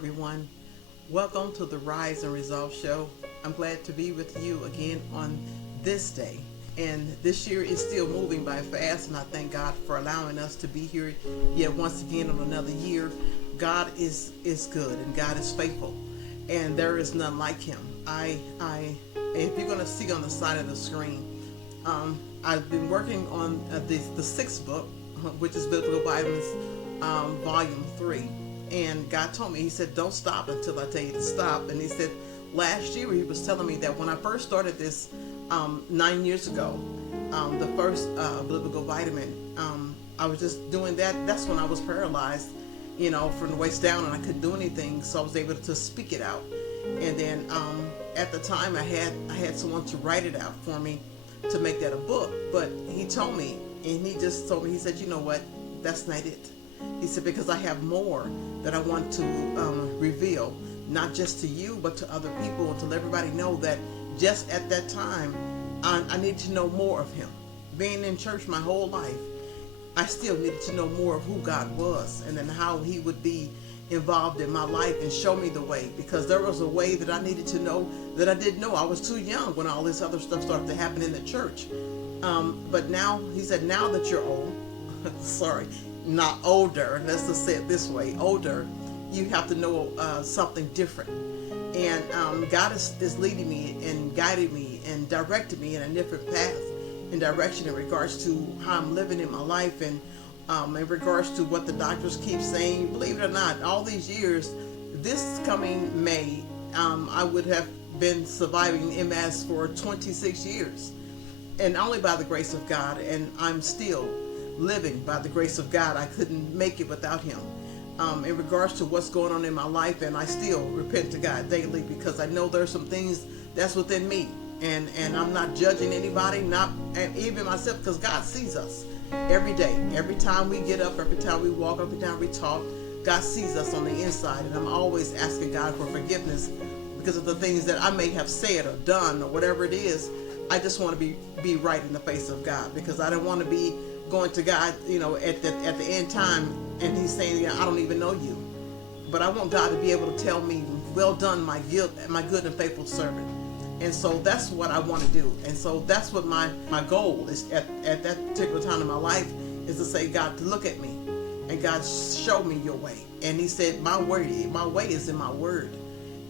everyone. Welcome to the Rise and Resolve show. I'm glad to be with you again on this day. And this year is still moving by fast, and I thank God for allowing us to be here yet once again on another year. God is good, and God is faithful, and there is none like Him. If you're going to see on the side of the screen, I've been working on the sixth book, which is Biblical Vitamins, Volume 3. And God told me, He said, don't stop until I tell you to stop. And He said, last year He was telling me that when I first started this 9 years ago, the first biblical vitamin, I was just doing that. That's when I was paralyzed, from the waist down, and I couldn't do anything. So I was able to speak it out. And then at the time, I had someone to write it out for me to make that a book. But He told me, and He just told me, He said, you know what? That's not it. He said, because I have more that I want to reveal, not just to you, but to other people, and to let everybody know that just at that time, I needed to know more of Him. Being in church my whole life, I still needed to know more of who God was, and then how He would be involved in my life and show me the way, because there was a way that I needed to know that I didn't know. I was too young when all this other stuff started to happen in the church. But now, He said, now that you're old, sorry, not older, let's just say it this way, older, you have to know something different. And God is leading me and guiding me and directing me in a different path and direction in regards to how I'm living in my life, and in regards to what the doctors keep saying. Believe it or not, all these years, this coming May, I would have been surviving MS for 26 years, and only by the grace of God, and I'm still living by the grace of God. I couldn't make it without Him. In regards to what's going on in my life, and I still repent to God daily, because I know there's some things that's within me, and I'm not judging anybody, and even myself, because God sees us every day, every time we get up, every time we walk, every time we talk. God sees us on the inside, and I'm always asking God for forgiveness because of the things that I may have said or done or whatever it is. I just want to be right in the face of God, because I don't want to be going to God, at the end time, and He's saying, I don't even know you. But I want God to be able to tell me, well done, my good and faithful servant. And so that's what I want to do. And so that's what my goal is at that particular time in my life, is to say, God, to look at me, and God, show me your way. And He said, my way is in my word.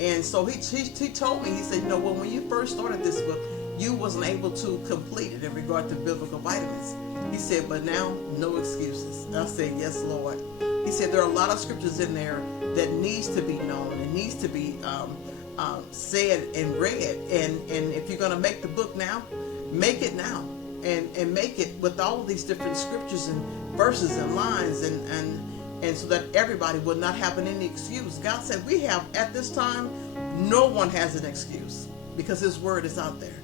And so he told me, He said, when you first started this book, you wasn't able to complete it in regard to biblical vitamins. He said, but now, no excuses. And I said, yes, Lord. He said, there are a lot of scriptures in there that needs to be known and needs to be said and read. And if you're going to make the book now, make it now. And make it with all these different scriptures and verses and lines, and so that everybody will not have any excuse. God said we have, at this time, no one has an excuse, because His word is out there.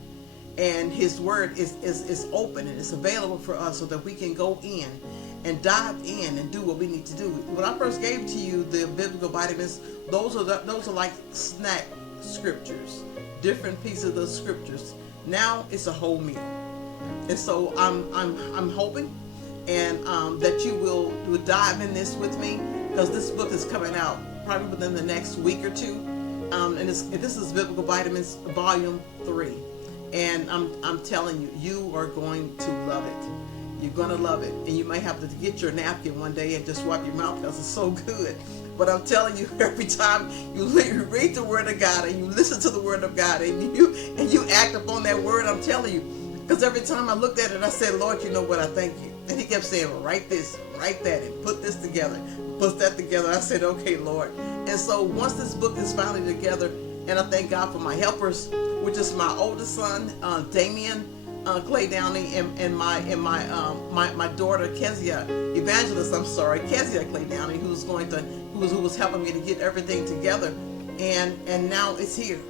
And His word is open, and it's available for us, so that we can go in and dive in and do what we need to do. When I first gave to you the biblical vitamins, those are like snack scriptures, different pieces of the scriptures. Now it's a whole meal. And so I'm hoping and that you will dive in this with me, because this book is coming out probably within the next week or two. And this is Biblical Vitamins Volume 3. And I'm telling you, you are going to love it. You're going to love it. And you may have to get your napkin one day and just wipe your mouth, because it's so good. But I'm telling you, every time you read the Word of God and you listen to the Word of God and you act upon that Word, I'm telling you, because every time I looked at it, I said, Lord, you know what, I thank you. And He kept saying, well, write this, write that, and put this together, put that together. I said, okay, Lord. And so once this book is finally together, and I thank God for my helpers, which is my oldest son, Damien Clay Downey, and my daughter Kezia Kezia Clay Downey, who was helping me to get everything together, and now it's here.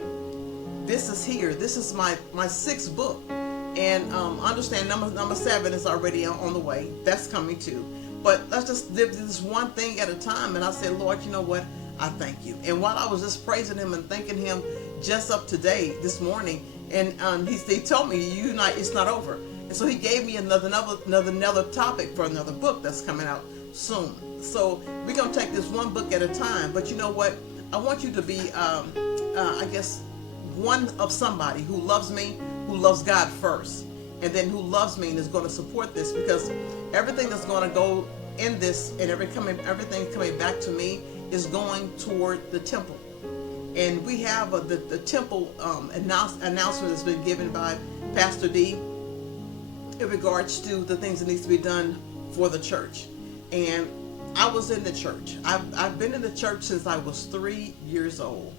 This is here. This is my sixth book, and understand number 7 is already on the way. That's coming too. But let's just live this one thing at a time. And I said, Lord, you know what? I thank you. And while I was just praising Him and thanking Him just up today, this morning, and he told me, it's not over. And so He gave me another topic for another book that's coming out soon. So we're going to take this one book at a time. But you know what? I want you to be, I guess, one of somebody who loves me, who loves God first, and then who loves me and is going to support this, because everything that's going to go in this and everything coming back to me is going toward the temple. And we have the temple announcement that's been given by Pastor D in regards to the things that needs to be done for the church. And I was in the church. I've been in the church since I was 3 years old,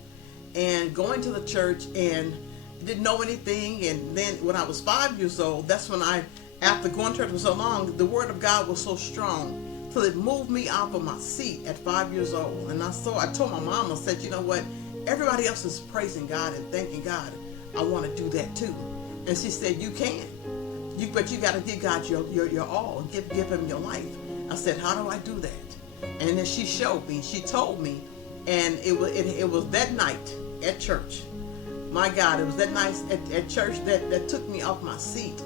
and going to the church and didn't know anything. And then when I was 5 years old, that's when after going to church for so long, the Word of God was so strong till it moved me off of my seat at 5 years old. And I told my mom, I said, you know what? Everybody else is praising God and thanking God. I want to do that too. And she said, you can. But you got to give God your all and give Him your life. I said, how do I do that? And then she showed me, she told me, and it was that night at church. My God, it was that night at church that took me off my seat.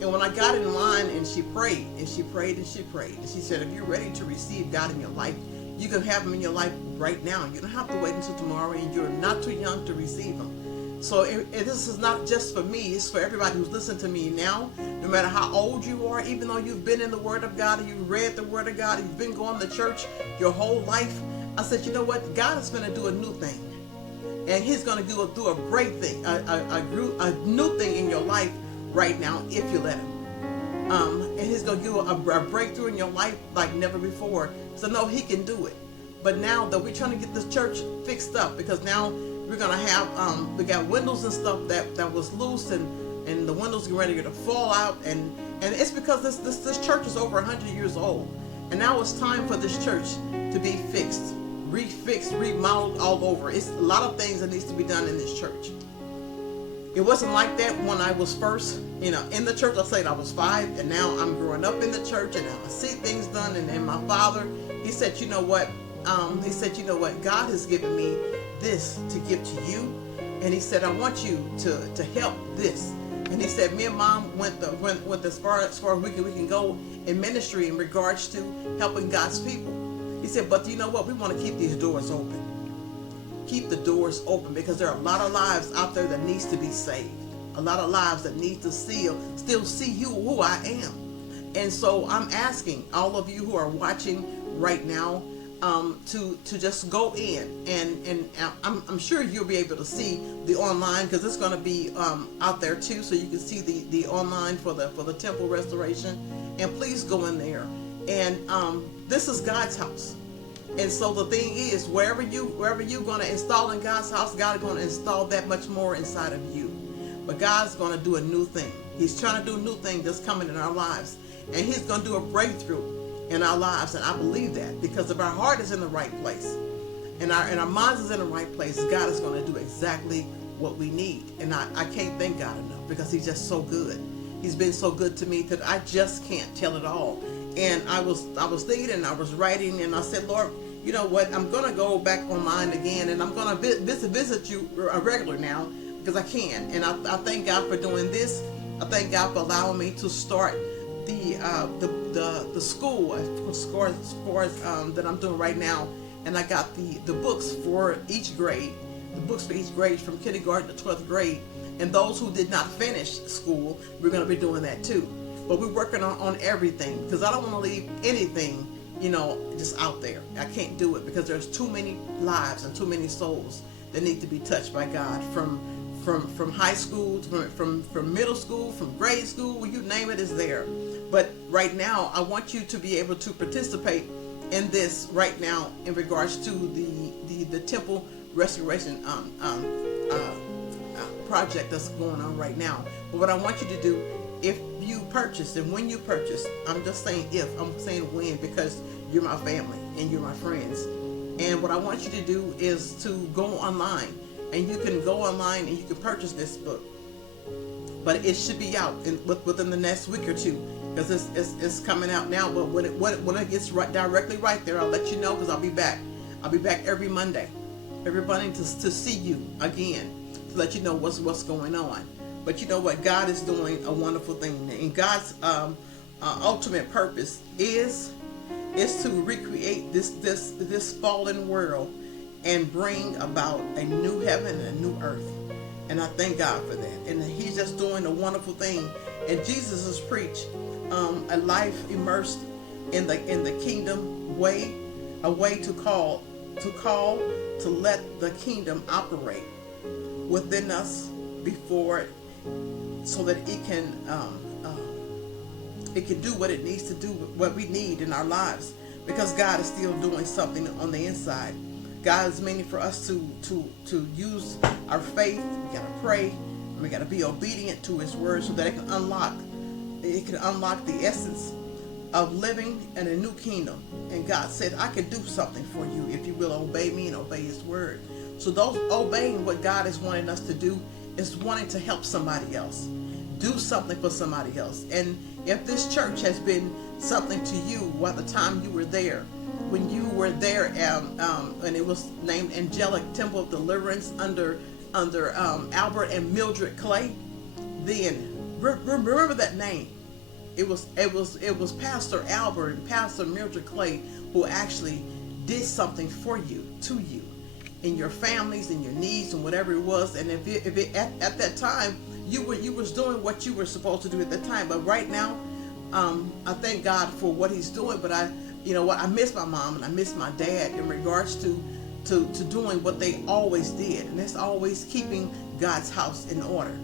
And when I got in line and she prayed, and she prayed, and she prayed, and she said, if you're ready to receive God in your life, you can have Him in your life right now. You don't have to wait until tomorrow, and you're not too young to receive Him. So this is not just for me, it's for everybody who's listening to me now, no matter how old you are, even though you've been in the Word of God, and you've read the Word of God, and you've been going to church your whole life. I said, you know what? God is going to do a new thing. And He's going to do a great thing, a new thing in your life right now, if you let Him. And He's going to do a breakthrough in your life like never before. So no, He can do it. But now that we're trying to get this church fixed up, because now we're going to have, we got windows and stuff that was loose, and the windows are ready to fall out. And it's because this church is over 100 years old. And now it's time for this church to be fixed, refixed, remodeled all over. It's a lot of things that needs to be done in this church. It wasn't like that when I was first, in the church. I said I was 5, and now I'm growing up in the church, and now I see things done. And my father, he said, you know what? God has given me this to give to you, and He said, I want you to help this. And He said, me and Mom went as far as we can go in ministry in regards to helping God's people. He said, but you know what? We want to keep these doors open. Keep the doors open, because there are a lot of lives out there that needs to be saved. A lot of lives that need to still see who I am. And so I'm asking all of you who are watching right now to just go in, and I'm sure you'll be able to see the online, because it's going to be out there too, so you can see the online for the temple restoration. And please go in there. And this is God's house. And so the thing is, wherever you're going to install in God's house, God is going to install that much more inside of you. But God's going to do a new thing. He's trying to do a new thing that's coming in our lives. And He's going to do a breakthrough in our lives. And I believe that, because if our heart is in the right place and our minds is in the right place, God is going to do exactly what we need. And I can't thank God enough, because He's just so good. He's been so good to me that I just can't tell it all. And I was thinking, and I was writing, and I said, Lord, you know what? I'm going to go back online again, and I'm going to visit you regular now, because I can. And I thank God for doing this. I thank God for allowing me to start the school as far as that I'm doing right now. And I got the books for each grade, from kindergarten to 12th grade. And those who did not finish school, we're going to be doing that too. But we're working on everything, because I don't want to leave anything, just out there. I can't do it, because there's too many lives and too many souls that need to be touched by God, from high school, from middle school, from grade school, you name it, is there. But right now, I want you to be able to participate in this right now in regards to the temple restoration project that's going on right now. But what I want you to do, if you purchase, and when you purchase, I'm just saying if, I'm saying when, because you're my family and you're my friends. And what I want you to do is to go online, and you can go online and you can purchase this book. But it should be out within the next week or two, because it's coming out now. But when it gets directly right there, I'll let you know, because I'll be back. I'll be back every Monday to see you again, to let you know what's going on. But you know what? God is doing a wonderful thing, and God's ultimate purpose is to recreate this fallen world and bring about a new heaven and a new earth. And I thank God for that. And he's just doing a wonderful thing. And Jesus has preached a life immersed in the kingdom way, a way to let the kingdom operate within us before it, so that it can do what it needs to do, what we need in our lives, because God is still doing something on the inside. God is meaning for us to use our faith. We gotta pray, and we gotta be obedient to His word, so that it can unlock the essence of living in a new kingdom. And God said, I can do something for you if you will obey me and obey His word. So those obeying what God is wanting us to do is wanting to help somebody else, do something for somebody else. And if this church has been something to you by the time you were there, when you were there, and it was named Angelic Temple of Deliverance under Albert and Mildred Clay, then remember that name. It was Pastor Albert and Pastor Mildred Clay who actually did something for you, to you, in your families, in your needs, and whatever it was. And if it at that time you was doing what you were supposed to do at that time. But right now, I thank God for what He's doing. But I miss my mom and I miss my dad in regards to doing what they always did, and that's always keeping God's house in order.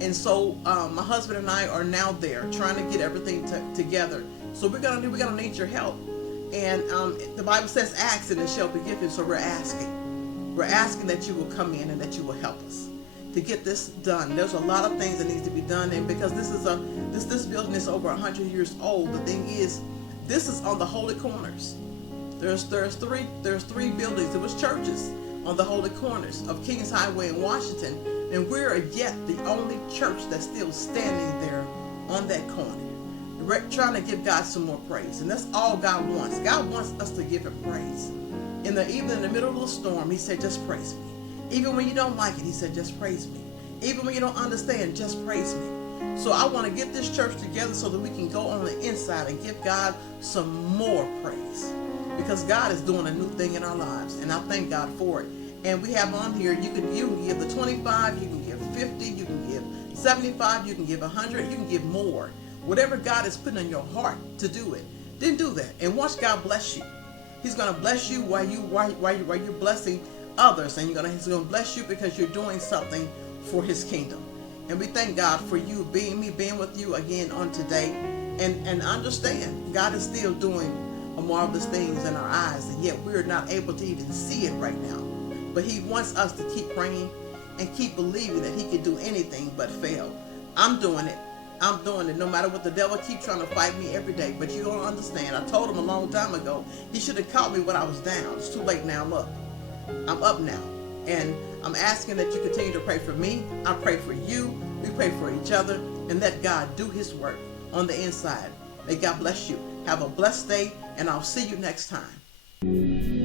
And so my husband and I are now there trying to get everything together. So we're gonna need your help. And the Bible says, "Ask and it shall be given." So we're asking that you will come in and that you will help us to get this done. There's a lot of things that needs to be done, and because this building is over 100 years old, the thing is, this is on the Holy Corners. There's three buildings. It was churches on the Holy Corners of Kings Highway in Washington. And we're yet the only church that's still standing there on that corner. We're trying to give God some more praise. And that's all God wants. God wants us to give Him praise. Even in the middle of the storm, He said, just praise me. Even when you don't like it, He said, just praise me. Even when you don't understand, just praise me. So I want to get this church together so that we can go on the inside and give God some more praise. Because God is doing a new thing in our lives. And I thank God for it. And we have on here, you can give the 25, you can give 50, you can give 75, you can give 100, you can give more. Whatever God has put in your heart to do it, then do that. And watch God bless you. He's going to bless you while you're blessing others. And He's going to bless you because you're doing something for His kingdom. And we thank God for you being with you again on today. And understand, God is still doing marvelous things in our eyes, and yet we're not able to even see it right now. But He wants us to keep praying and keep believing that He can do anything but fail. I'm doing it. No matter what the devil keeps trying to fight me every day. But you don't understand. I told him a long time ago, he should have caught me when I was down. It's too late now. I'm up. I'm up now. And I'm asking that you continue to pray for me. I pray for you. We pray for each other. And let God do His work on the inside. May God bless you. Have a blessed day. And I'll see you next time.